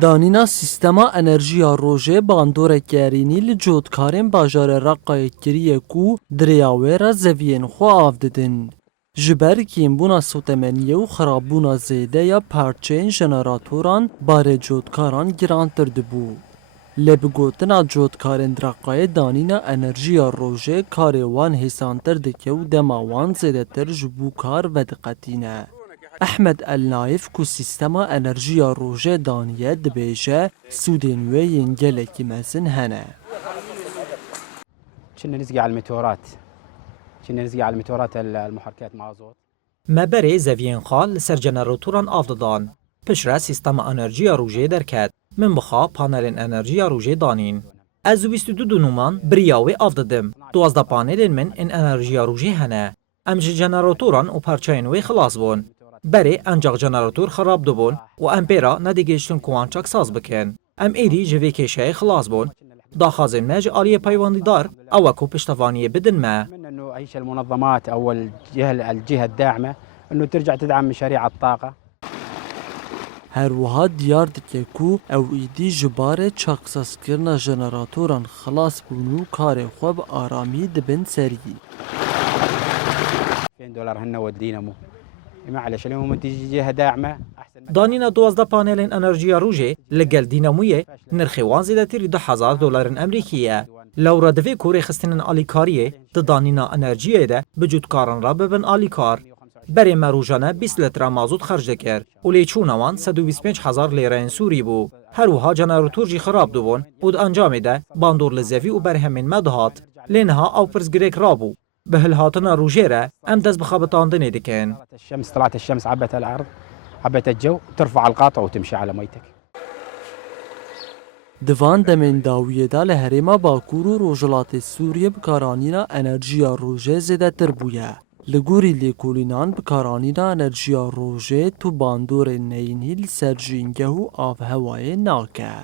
دانینا سیستما انرژیا روژه باندور گرینی لجودکارین باجار رقای گریه کو دریاوی را زوین خو آفددن. جبر کیمبونا سوتمنیه و خرابونا زیده یا پارچین جنراتوران بار جودکاران گرانتر دبو. لبگوتنا جودکارین رقای دانینا انرژیا روژه کاروان حسانتر دکه و دماوان زیده تر جبو کار و دقتینه. احمد النايف کو سیستما انرژیا روژه دانیه دبیجه سودین وی ینگلکی مزن هنه. كنا نسقي على الموتورات المحركات مازوت. مبری زوین خال لسر جنراتوران آفدادان. پشره سیستم انرژیا روژه درکد. من بخوا پانل انرژیا روژه دانین. از 22 نومان بریاوی آفدادم. 12 پانل من انرژیا روژه هنه. امج جنراتوران و پرچاین وی خلاص بون. بری انجاق جنراتور خراب دبون و امپیرا ندیگشتن کوانچاک ساز بکن. ام ایری جوی کشه خلاص بون. داخازن مج آلیه پیواندی دار او کو پشتوانیه بدن ما. من انه ايش المنظمات او الجهه الداعمه انه ترجع تدعم مشاريع الطاقه. هر وها دیار دکه کو او ایدی جباره چاقساز کرنا جنراتوران خلاص بونو کار خوب آرامی دبن سری. $200 هن ودينامو. معلش اليوم تيجي جهه داعمه احسن. دانینا 12 پانل انرژیا روژه لگل دینامویه نرخی وان زیده تری $10,000 امریکیه. لورا دوی کوری خستنن آلیکاریه ده دانینا انرژیه ده بجود کاران را ببن آلیکار. بری مروجانه 20 لیتر مازوت خرج دکر و لیچونوان 125,000 لیره سوری بو. هر وها جنراتور جی خراب دوبون بود انجام ده باندور لزوی و برهمین مدهات لینها او پرزگریک رابو. به هالهاتنا روجيرة أم دز بخابطان دني دكين. طلعت الشمس عبت الأرض عبت الجو ترفع القاطع وتمشي على ميتك. دوان دمین داویه دا لهرما باکور و روجلات سوریه بکارانینا انرژیا روژه زده تر بویه. لگوری لیکولینان بکارانینا انرژیا روژه تو باندور نینیل سرجینگه و آف هوای ناکه.